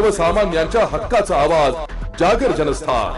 सर्वसामान्यांच्या हक्काचा आवाज जागर जनस्थान.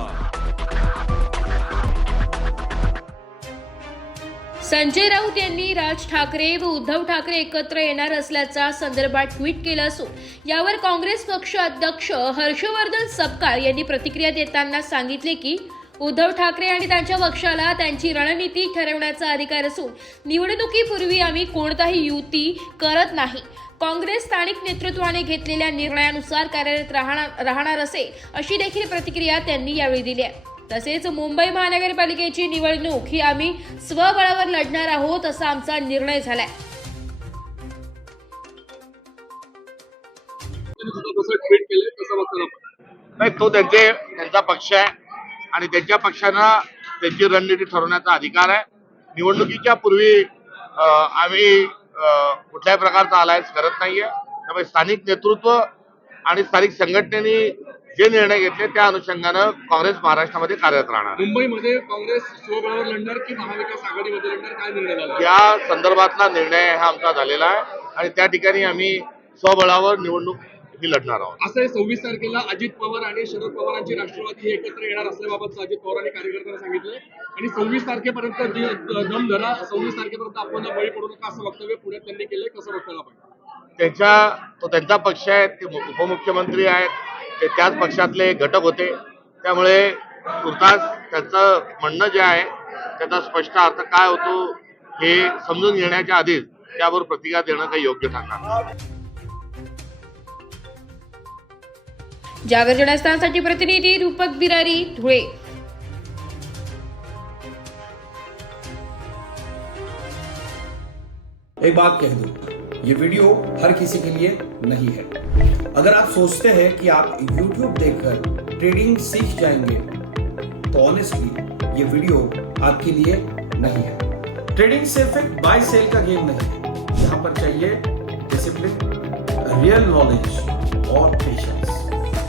संजय राऊत यांनी राज ठाकरे व उद्धव ठाकरे एकत्र येणार असल्याचा संदर्भात ट्विट केलं असून यावर काँग्रेस पक्ष अध्यक्ष हर्षवर्धन सपकाळ यांनी प्रतिक्रिया देताना सांगितले की उद्धव ठाकरे आणि त्यांच्या पक्षाला त्यांची रणनीती ठरवण्याचा अधिकार असून निवडणुकीपूर्वी आम्ही कोणताही युती करत नाही. काँग्रेस स्थानिक नेतृत्वाने घेतलेल्या निर्णयानुसार कार्यरत राहणार राहणार असे अशी देखील प्रतिक्रिया त्यांनी यावेळी दिली आहे. तसेच मुंबई महानगरपालिकेची निवडणूक ही आम्ही स्वबळावर लढणार आहोत असा आमचा निर्णय झालाय. नाही तो त्यांचे त्यांचा पक्ष आहे आणि त्यांच्या पक्षानं त्यांची रणनीती ठरवण्याचा अधिकार आहे. निवडणुकीच्या पूर्वी आम्ही कुठल्याही प्रकारचा अलायन्स करत नाहीये. त्यामुळे स्थानिक नेतृत्व आणि स्थानिक संघटनेने जे निर्णय घेतले त्या अनुषंगानं काँग्रेस महाराष्ट्रामध्ये कार्यरत राहणार. मुंबईमध्ये काँग्रेस स्वबळावर लढणार की महाविकास आघाडीमध्ये लढणार? काय निर्णय या संदर्भातला निर्णय हा आमचा झालेला आहे. आणि त्या ठिकाणी आम्ही स्वबळावर निवडणूक ही लढणार आहोत. असं आहे सव्वीस तारखेला अजित पवार आणि शरद पवारांची राष्ट्रवादी हे एकत्र येणार असल्याबाबत अजित पवारांनी कार्यकर्त्यांना सांगितलंय. आणि सव्वीस तारखेपर्यंत दम धरा. सव्वीस तारखेपर्यंत आपण बळी पडू नका असं वक्तव्य पुण्यात त्यांनी केलंय. कसं बघता आपण? त्यांच्या तो त्यांचा पक्ष आहे. ते उपमुख्यमंत्री आहेत. ते त्याच पक्षातले घटक होते. त्यामुळे तुर्तास त्यांचं म्हणणं जे आहे त्याचा स्पष्ट अर्थ काय होतो हे समजून घेण्याच्या आधीच त्यावर प्रतिक्रिया देणं काही योग्य ठरणार जागर जनस्थानसाठी प्रतिनिधी रूपक बिरारी धुळे. एक बात कह दूँ, ये वीडियो हर किसी के लिए नहीं है। अगर आप सोचते हैं कि आप YouTube देखकर ट्रेडिंग सीख जाएँगे तो ऑनेस्टली ये वीडियो आपके लिए नहीं है। ट्रेडिंग सिर्फ़ एक बाय सेल का गेम नहीं है। यहाँ पर चाहिए डिसिप्लिन रियल नॉलेज और पेशेंस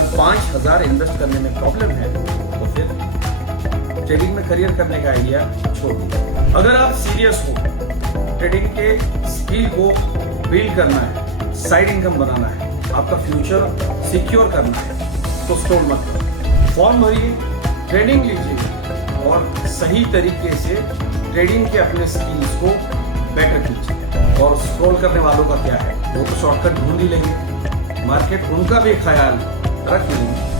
अगर पाँच हज़ार इन्वेस्ट करने में प्रॉब्लम है तो फिर ट्रेडिंग में करियर करने का आइडिया छोड़ दीजिए। अगर आप सीरियस हो ट्रेडिंग के स्किल को बिल्ड करना है साइड इनकम बनाना है, आपका फ्यूचर सिक्योर करना है तो स्टोर मत करो। फॉर्म भरिए ट्रेडिंग लीजिए और सही तरीके से ट्रेडिंग के अपने स्किल्स को बेटर कीजिए। और स्क्रॉल करने वालों का क्या है? वो तो शॉर्टकट ढूंढ ही लेंगे। मार्केट उनका भी ख्याल रख Rafinha.